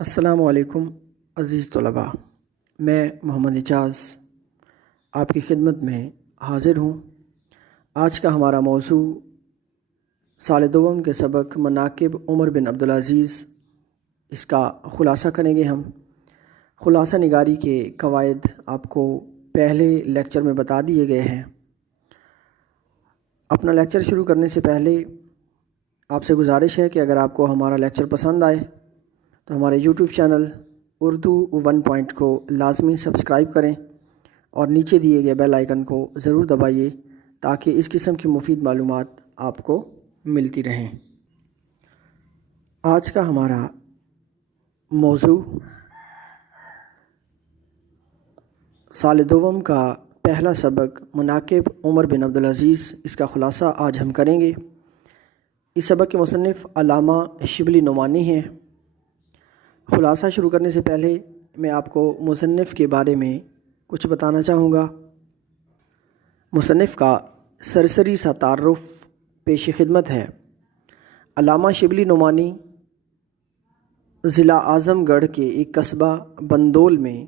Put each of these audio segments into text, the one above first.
السلام علیکم عزیز طلباء، میں محمد اعجاز آپ کی خدمت میں حاضر ہوں۔ آج کا ہمارا موضوع سال دوم کے سبق مناقب عمر بن عبدالعزیز، اس کا خلاصہ کریں گے ہم۔ خلاصہ نگاری کے قواعد آپ کو پہلے لیکچر میں بتا دیے گئے ہیں۔ اپنا لیکچر شروع کرنے سے پہلے آپ سے گزارش ہے کہ اگر آپ کو ہمارا لیکچر پسند آئے تو ہمارے یوٹیوب چینل اردو 1 پوائنٹ کو لازمی سبسکرائب کریں اور نیچے دیے گئے بیل آئیکن کو ضرور دبائیے تاکہ اس قسم کی مفید معلومات آپ کو ملتی رہیں۔ آج کا ہمارا موضوع سال دوم کا پہلا سبق مناقب عمر بن عبدالعزیز، اس کا خلاصہ آج ہم کریں گے۔ اس سبق کے مصنف علامہ شبلی نعمانی ہیں۔ خلاصہ شروع کرنے سے پہلے میں آپ کو مصنف کے بارے میں کچھ بتانا چاہوں گا۔ مصنف کا سرسری سا تعارف پیش خدمت ہے۔ علامہ شبلی نعمانی ضلع اعظم گڑھ کے ایک قصبہ بندول میں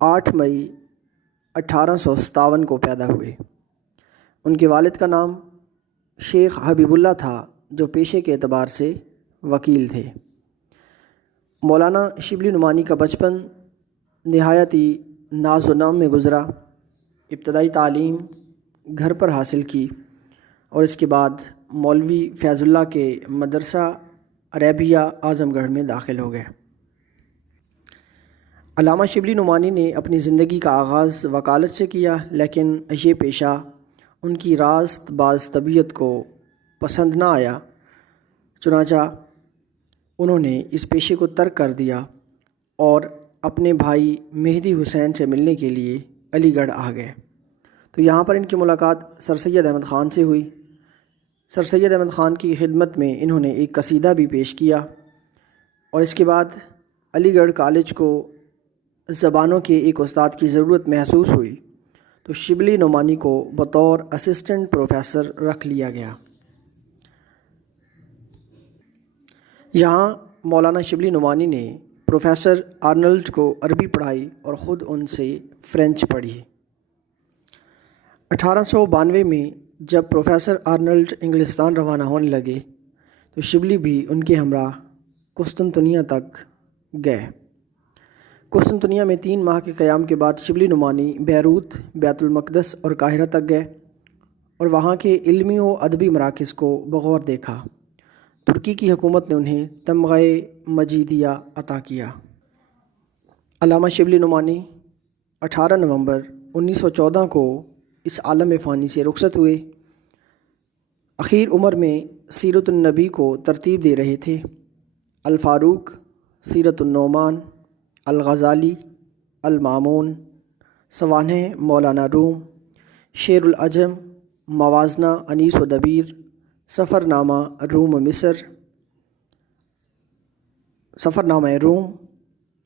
8 مئی 1857 کو پیدا ہوئے۔ ان کے والد کا نام شیخ حبیب اللہ تھا، جو پیشے کے اعتبار سے وکیل تھے۔ مولانا شبلی نعمانی کا بچپن نہایت ہی ناز و نعم میں گزرا۔ ابتدائی تعلیم گھر پر حاصل کی اور اس کے بعد مولوی فیض اللہ کے مدرسہ عربیہ اعظم گڑھ میں داخل ہو گئے۔ علامہ شبلی نعمانی نے اپنی زندگی کا آغاز وکالت سے کیا، لیکن یہ پیشہ ان کی راست باز طبیعت کو پسند نہ آیا، چنانچہ انہوں نے اس پیشے کو ترک کر دیا اور اپنے بھائی مہدی حسین سے ملنے کے لیے علی گڑھ آ گئے۔ تو یہاں پر ان کی ملاقات سر سید احمد خان سے ہوئی۔ سر سید احمد خان کی خدمت میں انہوں نے ایک قصیدہ بھی پیش کیا اور اس کے بعد علی گڑھ کالج کو زبانوں کے ایک استاد کی ضرورت محسوس ہوئی، تو شبلی نعمانی کو بطور اسسٹنٹ پروفیسر رکھ لیا گیا۔ یہاں مولانا شبلی نعمانی نے پروفیسر آرنلڈ کو عربی پڑھائی اور خود ان سے فرینچ پڑھی۔ 1892 میں جب پروفیسر آرنلڈ انگلستان روانہ ہونے لگے تو شبلی بھی ان کے ہمراہ قسطنطنیہ تک گئے۔ قسطنطنیہ میں 3 ماہ کے قیام کے بعد شبلی نعمانی بیروت، بیت المقدس اور قاہرہ تک گئے اور وہاں کے علمی و ادبی مراکز کو بغور دیکھا۔ ترکی کی حکومت نے انہیں تمغہ مجیدیہ عطا کیا۔ علامہ شبلی نعمانی 18 نومبر 1914 کو اس عالم فانی سے رخصت ہوئے۔ اخیر عمر میں سیرت النبی کو ترتیب دے رہے تھے۔ الفاروق، سیرت النعمان، الغزالی، المامون، سوانح مولانا روم، شعر العجم، موازنہ انیس و دبیر، سفر نامہ روم،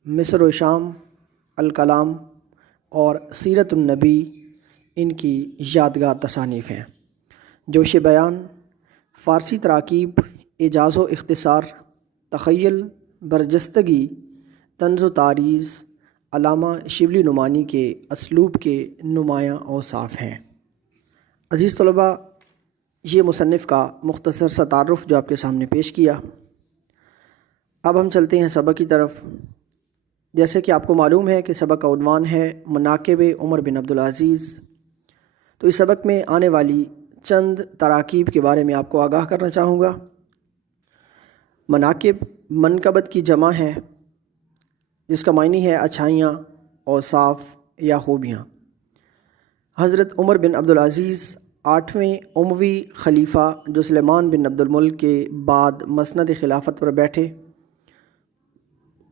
مصر و شام، الکلام اور سیرت النبی ان کی یادگار تصانیف ہیں۔ جوش بیان، فارسی تراکیب، اعجاز و اختصار، تخیل، برجستگی، طنز و تعریض علامہ شبلی نعمانی کے اسلوب کے نمایاں اوصاف ہیں۔ عزیز طلباء، یہ مصنف کا مختصر سا تعارف جو آپ کے سامنے پیش کیا۔ اب ہم چلتے ہیں سبق کی طرف۔ جیسے کہ آپ کو معلوم ہے کہ سبق کا عنوان ہے مناقب عمر بن عبدالعزیز، تو اس سبق میں آنے والی چند تراکیب کے بارے میں آپ کو آگاہ کرنا چاہوں گا۔ مناقب منقبت کی جمع ہے، جس کا معنی ہے اچھائیاں، اوصاف یا خوبیاں۔ حضرت عمر بن عبدالعزیز 8ویں اموی خلیفہ جو سلیمان بن عبد الملک کے بعد مسند خلافت پر بیٹھے،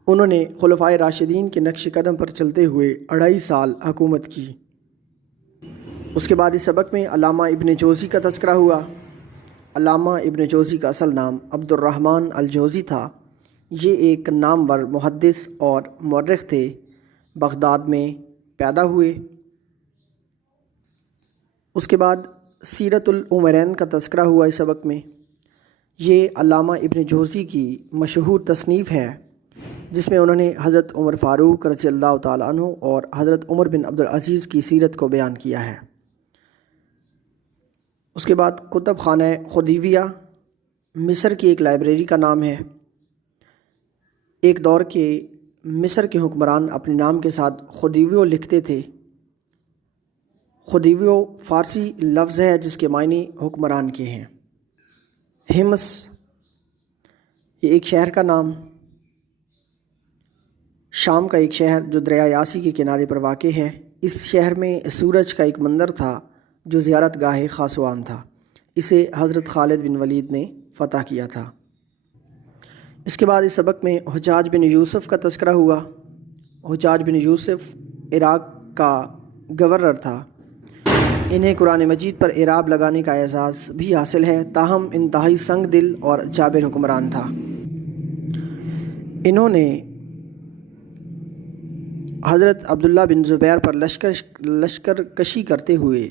انہوں نے خلفائے راشدین کے نقش قدم پر چلتے ہوئے 2.5 سال حکومت کی۔ اس کے بعد اس سبق میں علامہ ابن جوزی کا تذکرہ ہوا۔ علامہ ابن جوزی کا اصل نام عبد الرحمن الجوزی تھا۔ یہ ایک نامور محدث اور مورخ تھے، بغداد میں پیدا ہوئے۔ اس کے بعد سیرت العمرین کا تذکرہ ہوا اس سبق میں۔ یہ علامہ ابن جوزی کی مشہور تصنیف ہے جس میں انہوں نے حضرت عمر فاروق رضی اللہ تعالیٰ عنہ اور حضرت عمر بن عبدالعزیز کی سیرت کو بیان کیا ہے۔ اس کے بعد کتب خانہ خدیویہ مصر کی ایک لائبریری کا نام ہے۔ ایک دور کے مصر کے حکمران اپنے نام کے ساتھ خدیویو لکھتے تھے۔ خدیویو فارسی لفظ ہے جس کے معنی حکمران کے ہیں۔ ہمس یہ ایک شہر کا نام، شام کا ایک شہر جو دریا یاسی کے کنارے پر واقع ہے۔ اس شہر میں سورج کا ایک مندر تھا جو زیارت گاہ خاصوان تھا۔ اسے حضرت خالد بن ولید نے فتح کیا تھا۔ اس کے بعد اس سبق میں حجاج بن یوسف کا تذکرہ ہوا۔ حجاج بن یوسف عراق کا گورنر تھا۔ انہیں قرآن مجید پر اعراب لگانے کا اعزاز بھی حاصل ہے، تاہم انتہائی سنگ دل اور جابر حکمران تھا۔ انہوں نے حضرت عبداللہ بن زبیر پر لشکر کشی کرتے ہوئے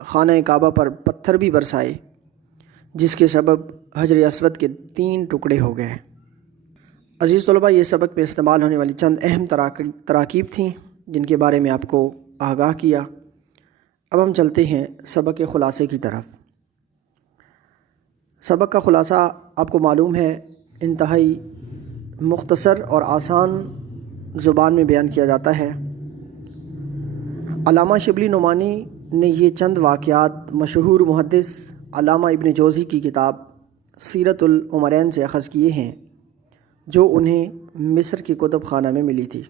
خانہ کعبہ پر پتھر بھی برسائے، جس کے سبب حجر اسود کے 3 ٹکڑے ہو گئے۔ عزیز طلباء، یہ سبق میں استعمال ہونے والی چند اہم تراکیب تھیں جن کے بارے میں آپ کو آگاہ کیا۔ اب ہم چلتے ہیں سبق کے خلاصے کی طرف۔ سبق کا خلاصہ آپ کو معلوم ہے انتہائی مختصر اور آسان زبان میں بیان کیا جاتا ہے۔ علامہ شبلی نعمانی نے یہ چند واقعات مشہور محدث علامہ ابن جوزی کی کتاب سیرت العمرین سے اخذ کیے ہیں جو انہیں مصر کی کتب خانہ میں ملی تھی۔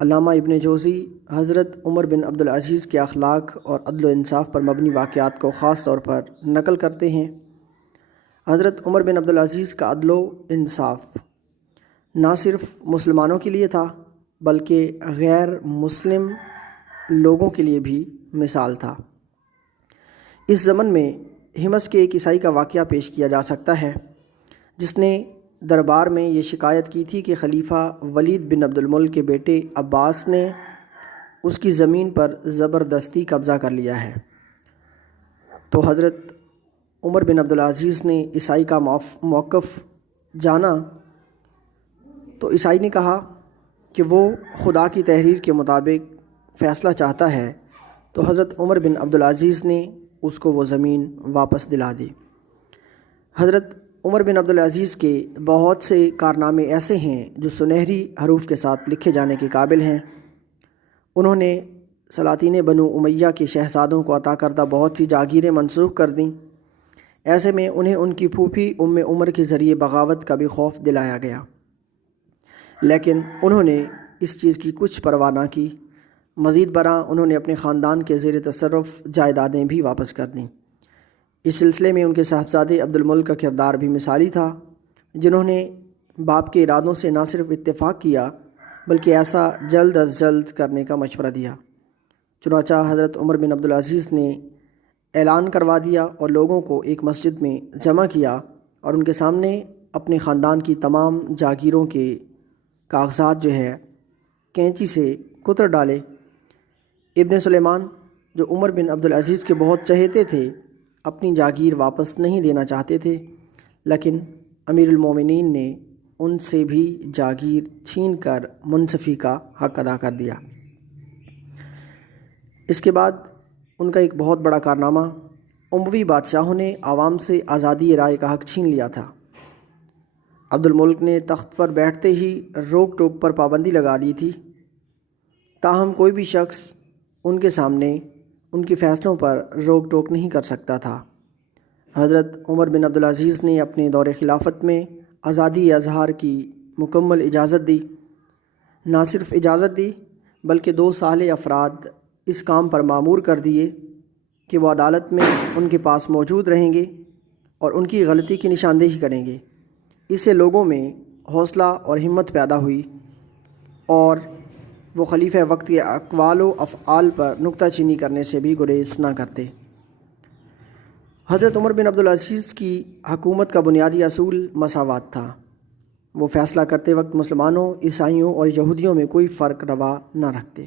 علامہ ابن جوزی حضرت عمر بن عبدالعزیز کے اخلاق اور عدل و انصاف پر مبنی واقعات کو خاص طور پر نقل کرتے ہیں۔ حضرت عمر بن عبدالعزیز کا عدل و انصاف نہ صرف مسلمانوں کے لیے تھا بلکہ غیر مسلم لوگوں کے لیے بھی مثال تھا۔ اس ضمن میں ہمس کے ایک عیسائی کا واقعہ پیش کیا جا سکتا ہے جس نے دربار میں یہ شکایت کی تھی کہ خلیفہ ولید بن عبد الملک کے بیٹے عباس نے اس کی زمین پر زبردستی قبضہ کر لیا ہے۔ تو حضرت عمر بن عبدالعزیز نے عیسائی کا موقف جانا تو عیسائی نے کہا کہ وہ خدا کی تحریر کے مطابق فیصلہ چاہتا ہے، تو حضرت عمر بن عبدالعزیز نے اس کو وہ زمین واپس دلا دی۔ حضرت عمر بن عبدالعزیز کے بہت سے کارنامے ایسے ہیں جو سنہری حروف کے ساتھ لکھے جانے کے قابل ہیں۔ انہوں نے سلاطین بنو امیہ کے شہزادوں کو عطا کردہ بہت سی جاگیریں منسوخ کر دیں۔ ایسے میں انہیں ان کی پھوپھی ام عمر کے ذریعے بغاوت کا بھی خوف دلایا گیا، لیکن انہوں نے اس چیز کی کچھ پرواہ نہ کی۔ مزید برآں انہوں نے اپنے خاندان کے زیر تصرف جائیدادیں بھی واپس کر دیں۔ اس سلسلے میں ان کے صاحبزادے عبد الملک کا کردار بھی مثالی تھا، جنہوں نے باپ کے ارادوں سے نہ صرف اتفاق کیا بلکہ ایسا جلد از جلد کرنے کا مشورہ دیا۔ چنانچہ حضرت عمر بن عبدالعزیز نے اعلان کروا دیا اور لوگوں کو ایک مسجد میں جمع کیا اور ان کے سامنے اپنے خاندان کی تمام جاگیروں کے کاغذات جو ہے کینچی سے کتر ڈالے۔ ابن سلیمان جو عمر بن عبدالعزیز کے بہت چہیتے تھے اپنی جاگیر واپس نہیں دینا چاہتے تھے، لیکن امیر المومنین نے ان سے بھی جاگیر چھین کر منصفی کا حق ادا کر دیا۔ اس کے بعد ان کا ایک بہت بڑا کارنامہ، اموی بادشاہوں نے عوام سے آزادی رائے کا حق چھین لیا تھا۔ عبد الملک نے تخت پر بیٹھتے ہی روک ٹوک پر پابندی لگا دی تھی، تاہم کوئی بھی شخص ان کے سامنے ان کے فیصلوں پر روک ٹوک نہیں کر سکتا تھا۔ حضرت عمر بن عبدالعزیز نے اپنے دور خلافت میں آزادی اظہار کی مکمل اجازت دی۔ نہ صرف اجازت دی بلکہ 2 صالح افراد اس کام پر مامور کر دیے کہ وہ عدالت میں ان کے پاس موجود رہیں گے اور ان کی غلطی کی نشاندہی کریں گے۔ اس سے لوگوں میں حوصلہ اور ہمت پیدا ہوئی اور وہ خلیفہ وقت کے اقوال و افعال پر نکتہ چینی کرنے سے بھی گریز نہ کرتے۔ حضرت عمر بن عبدالعزیز کی حکومت کا بنیادی اصول مساوات تھا۔ وہ فیصلہ کرتے وقت مسلمانوں، عیسائیوں اور یہودیوں میں کوئی فرق روا نہ رکھتے۔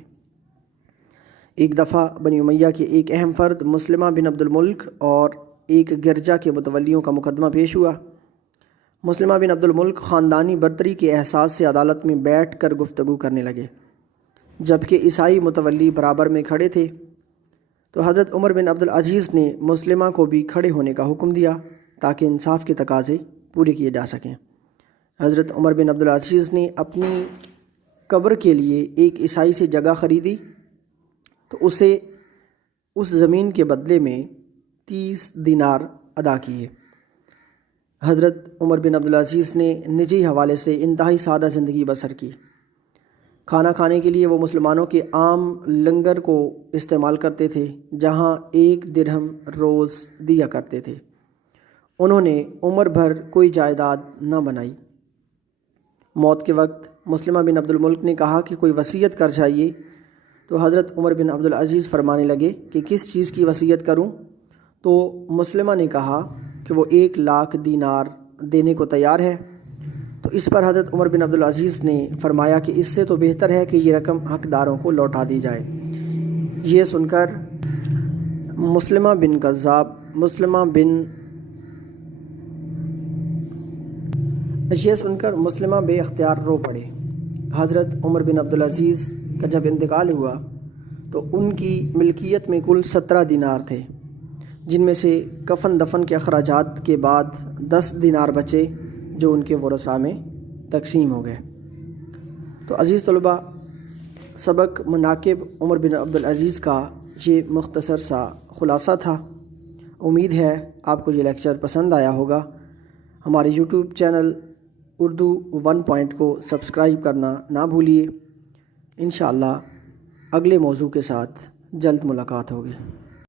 ایک دفعہ بنی امیہ کے ایک اہم فرد مسلمہ بن عبد الملک اور ایک گرجا کے متولیوں کا مقدمہ پیش ہوا۔ مسلمہ بن عبد الملک خاندانی برتری کے احساس سے عدالت میں بیٹھ کر گفتگو کرنے لگے، جبکہ عیسائی متولی برابر میں کھڑے تھے۔ تو حضرت عمر بن عبدالعزیز نے مسلمہ کو بھی کھڑے ہونے کا حکم دیا تاکہ انصاف کے تقاضے پورے کیے جا سکیں۔ حضرت عمر بن عبدالعزیز نے اپنی قبر کے لیے ایک عیسائی سے جگہ خریدی، تو اسے اس زمین کے بدلے میں 30 دینار ادا کیے۔ حضرت عمر بن عبدالعزیز نے نجی حوالے سے انتہائی سادہ زندگی بسر کی۔ کھانا کھانے کے لیے وہ مسلمانوں کے عام لنگر کو استعمال کرتے تھے، جہاں 1 درہم روز دیا کرتے تھے۔ انہوں نے عمر بھر کوئی جائیداد نہ بنائی۔ موت کے وقت مسلمہ بن عبد الملک نے کہا کہ کوئی وصیت کر جائیے، تو حضرت عمر بن عبدالعزیز فرمانے لگے کہ کس چیز کی وصیت کروں؟ تو مسلمہ نے کہا کہ وہ 1 لاکھ دینار دینے کو تیار ہے۔ تو اس پر حضرت عمر بن عبدالعزیز نے فرمایا کہ اس سے تو بہتر ہے کہ یہ رقم حقداروں کو لوٹا دی جائے۔ یہ سن کر مسلمہ بے اختیار رو پڑے۔ حضرت عمر بن عبدالعزیز کا جب انتقال ہوا تو ان کی ملکیت میں کل 17 دینار تھے، جن میں سے کفن دفن کے اخراجات کے بعد 10 دینار بچے جو ان کے ورثاء میں تقسیم ہو گئے۔ تو عزیز طلباء، سبق مناقب عمر بن عبدالعزیز کا یہ مختصر سا خلاصہ تھا۔ امید ہے آپ کو یہ لیکچر پسند آیا ہوگا۔ ہمارے یوٹیوب چینل اردو 1 پوائنٹ کو سبسکرائب کرنا نہ بھولیے۔ انشاءاللہ اگلے موضوع کے ساتھ جلد ملاقات ہوگی۔